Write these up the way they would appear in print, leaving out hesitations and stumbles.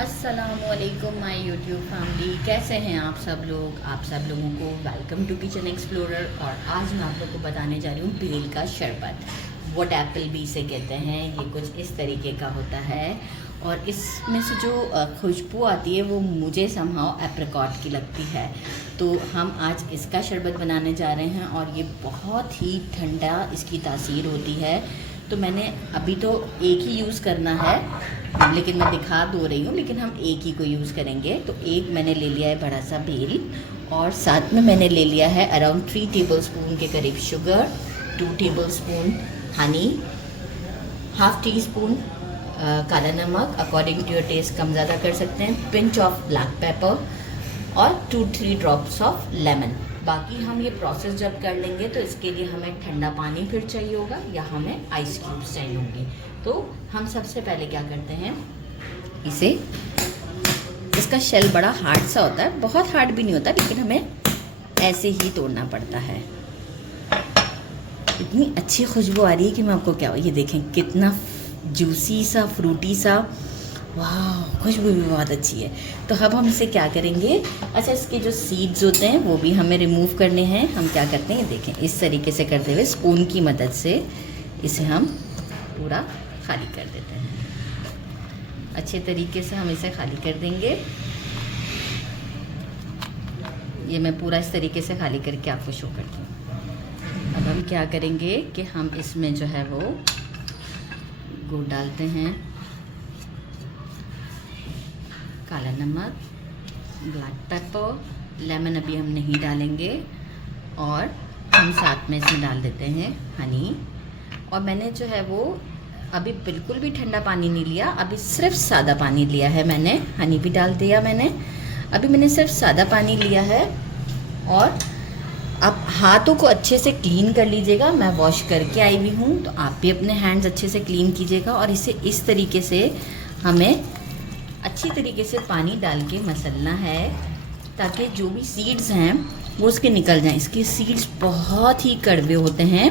अस्सलामुअलैकुम my YouTube family, कैसे हैं आप सब लोग। आप सब लोगों को वेलकम टू किचन एक्सप्लोरर। और आज मैं आप लोग को बताने जा रही हूँ बेल का शरबत। वुड एप्पल भी इसे कहते हैं। ये कुछ इस तरीके का होता है और इसमें से जो खुशबू आती है वो मुझे समहाउ एप्रिकॉट की लगती है। तो हम आज इसका शरबत बनाने जा रहे हैं और ये बहुत ही ठंडा इसकी तासीर होती है। तो मैंने अभी तो एक ही यूज़ करना है, लेकिन मैं दिखा दो रही हूँ, लेकिन हम एक ही को यूज़ करेंगे। तो एक मैंने ले लिया है बड़ा सा बेल और साथ में मैंने ले लिया है अराउंड 3 टेबलस्पून के करीब sugar, 2 tablespoon Honey, half tea spoon काला नमक, अकॉर्डिंग टू योर टेस्ट कम ज़्यादा कर सकते हैं, पिंच ऑफ ब्लैक पेपर और 2-3 ड्रॉप्स ऑफ लेमन। बाकी हम ये प्रोसेस जब कर लेंगे तो इसके लिए हमें ठंडा पानी फिर चाहिए होगा या हमें आइस क्यूब्स चाहिए होंगे। तो हम सबसे पहले क्या करते हैं, इसका शेल बड़ा हार्ड सा होता है, बहुत हार्ड भी नहीं होता, लेकिन हमें ऐसे ही तोड़ना पड़ता है। इतनी अच्छी खुशबू आ रही है कि मैं आपको क्या, ये देखें कितना जूसी सा, फ्रूटी सा, वाह, खुशबू भी बहुत अच्छी है। तो अब हम इसे क्या करेंगे, अच्छा इसके जो सीड्स होते हैं वो भी हमें रिमूव करने हैं। हम क्या करते हैं, देखें इस तरीके से करते हुए स्पून की मदद से इसे हम पूरा खाली कर देते हैं। अच्छे तरीके से हम इसे खाली कर देंगे। ये मैं पूरा इस तरीके से खाली करके आपको शो करती हूँ। अब हम क्या करेंगे कि हम इसमें जो है वो गुड़ डालते हैं, काला नमक, ब्लैक पेपर, लेमन अभी हम नहीं डालेंगे, और हम साथ में इसमें डाल देते हैं हनी। और मैंने जो है वो अभी बिल्कुल भी ठंडा पानी नहीं लिया, अभी सिर्फ सादा पानी लिया है मैंने। हनी भी डाल दिया मैंने, अभी मैंने सिर्फ सादा पानी लिया है। और आप हाथों को अच्छे से क्लीन कर लीजिएगा, मैं वॉश करके आई हुई हूँ, तो आप भी अपने हैंड्स अच्छे से क्लीन कीजिएगा। और इसे इस तरीके से हमें अच्छी तरीके से पानी डाल के मसलना है ताकि जो भी सीड्स हैं वो उसके निकल जाएं। इसके सीड्स बहुत ही कड़वे होते हैं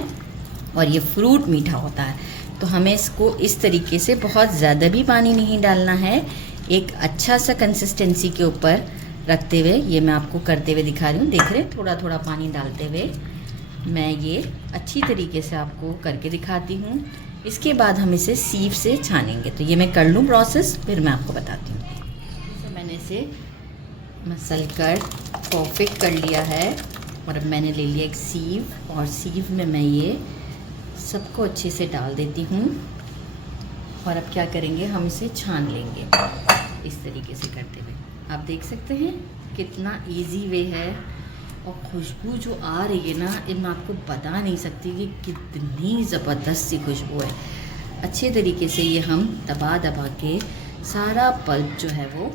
और ये फ्रूट मीठा होता है, तो हमें इसको इस तरीके से बहुत ज़्यादा भी पानी नहीं डालना है। एक अच्छा सा कंसिस्टेंसी के ऊपर रखते हुए, ये मैं आपको करते हुए दिखा रही हूँ, देख रहे हैं, थोड़ा थोड़ा पानी डालते हुए मैं ये अच्छी तरीके से आपको करके दिखाती हूँ। इसके बाद हम इसे सीव से छानेंगे। तो ये मैं कर लूँ प्रोसेस, फिर मैं आपको बताती हूँ। तो मैंने इसे मसल कर परफेक्ट कर लिया है और अब मैंने ले लिया एक सीव, और सीव में मैं ये सबको अच्छे से डाल देती हूँ। और अब क्या करेंगे, हम इसे छान लेंगे इस तरीके से करते हुए। आप देख सकते हैं कितना इजी वे है, और खुशबू जो आ रही है ना, मैं आपको बता नहीं सकती कि कितनी ज़बरदस्त सी खुशबू है। अच्छे तरीके से ये हम दबा दबा के सारा पल्प जो है वो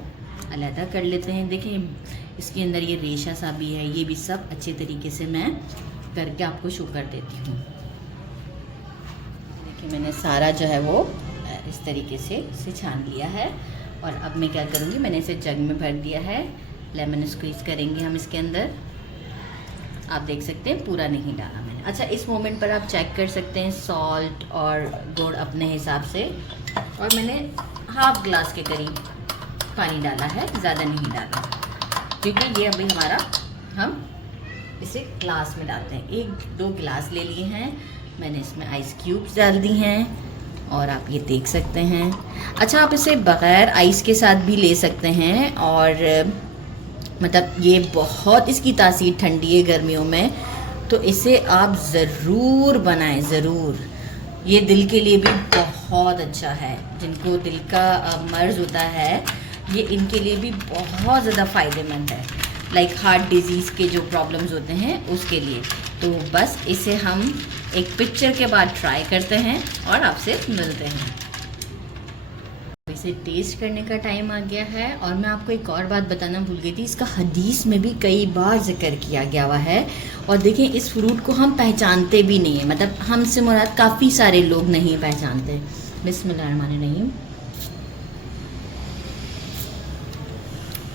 अलहदा कर लेते हैं। देखें इसके अंदर ये रेशा सा भी है, ये भी सब अच्छे तरीके से मैं करके आपको शो कर देती हूँ। देखिए मैंने सारा जो है वो इस तरीके से इसे छान लिया है। और अब मैं क्या करूँगी, मैंने इसे जग में भर दिया है, लेमन स्क्वीज़ करेंगे हम इसके अंदर। आप देख सकते हैं पूरा नहीं डाला मैंने। अच्छा इस मोमेंट पर आप चेक कर सकते हैं सॉल्ट और गुड़ अपने हिसाब से। और मैंने हाफ ग्लास के करीब पानी डाला है, ज़्यादा नहीं डाला, क्योंकि ये अभी हमारा, हम इसे ग्लास में डालते हैं। 1-2 गिलास ले लिए हैं मैंने, इसमें आइस क्यूब्स डाल दी हैं और आप ये देख सकते हैं। अच्छा आप इसे बग़ैर आइस के साथ भी ले सकते हैं, और मतलब ये बहुत, इसकी तासीर ठंडी है गर्मियों में, तो इसे आप ज़रूर बनाएं, ज़रूर। ये दिल के लिए भी बहुत अच्छा है, जिनको दिल का मर्ज़ होता है, ये इनके लिए भी बहुत ज़्यादा फ़ायदेमंद है। लाइक हार्ट डिजीज़ के जो प्रॉब्लम्स होते हैं उसके लिए। तो बस इसे हम एक पिक्चर के बाद ट्राई करते हैं और आपसे मिलते हैं। इसे टेस्ट करने का टाइम आ गया है। और मैं आपको एक और बात बताना भूल गई थी, इसका हदीस में भी कई बार जिक्र किया गया हुआ है। और देखें इस फ्रूट को हम पहचानते भी नहीं है, मतलब हमसे मुराद काफ़ी सारे लोग नहीं पहचानते। बिस्मिल्लाहिर्रहमानिर्रहीम।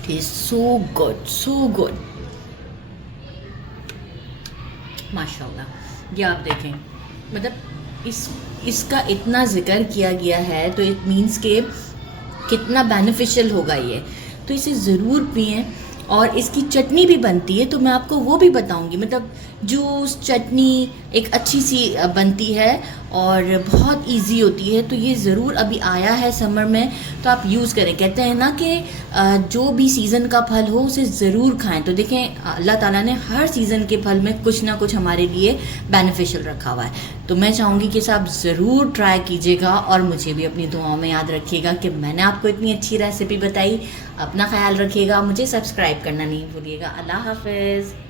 Test so good, so good, माशाल्लाह। ये आप देखें, मतलब इसका इतना जिक्र किया गया है, तो इट मीन्स के कितना बेनिफिशियल होगा ये। तो इसे ज़रूर पिएं। और इसकी चटनी भी बनती है, तो मैं आपको वो भी बताऊंगी। मतलब जूस, चटनी एक अच्छी सी बनती है और बहुत इजी होती है। तो ये ज़रूर अभी आया है समर में, तो आप यूज़ करें। कहते हैं ना कि जो भी सीज़न का फल हो उसे ज़रूर खाएं। तो देखें, अल्लाह ताला ने हर सीज़न के फल में कुछ ना कुछ हमारे लिए बेनिफिशियल रखा हुआ है। तो मैं चाहूँगी कि इसे आप ज़रूर ट्राई कीजिएगा और मुझे भी अपनी दुआओं में याद रखिएगा कि मैंने आपको इतनी अच्छी रेसिपी बताई। अपना ख्याल रखिएगा, मुझे सब्सक्राइब करना नहीं भूलिएगा। अल्लाह हाफ़िज़।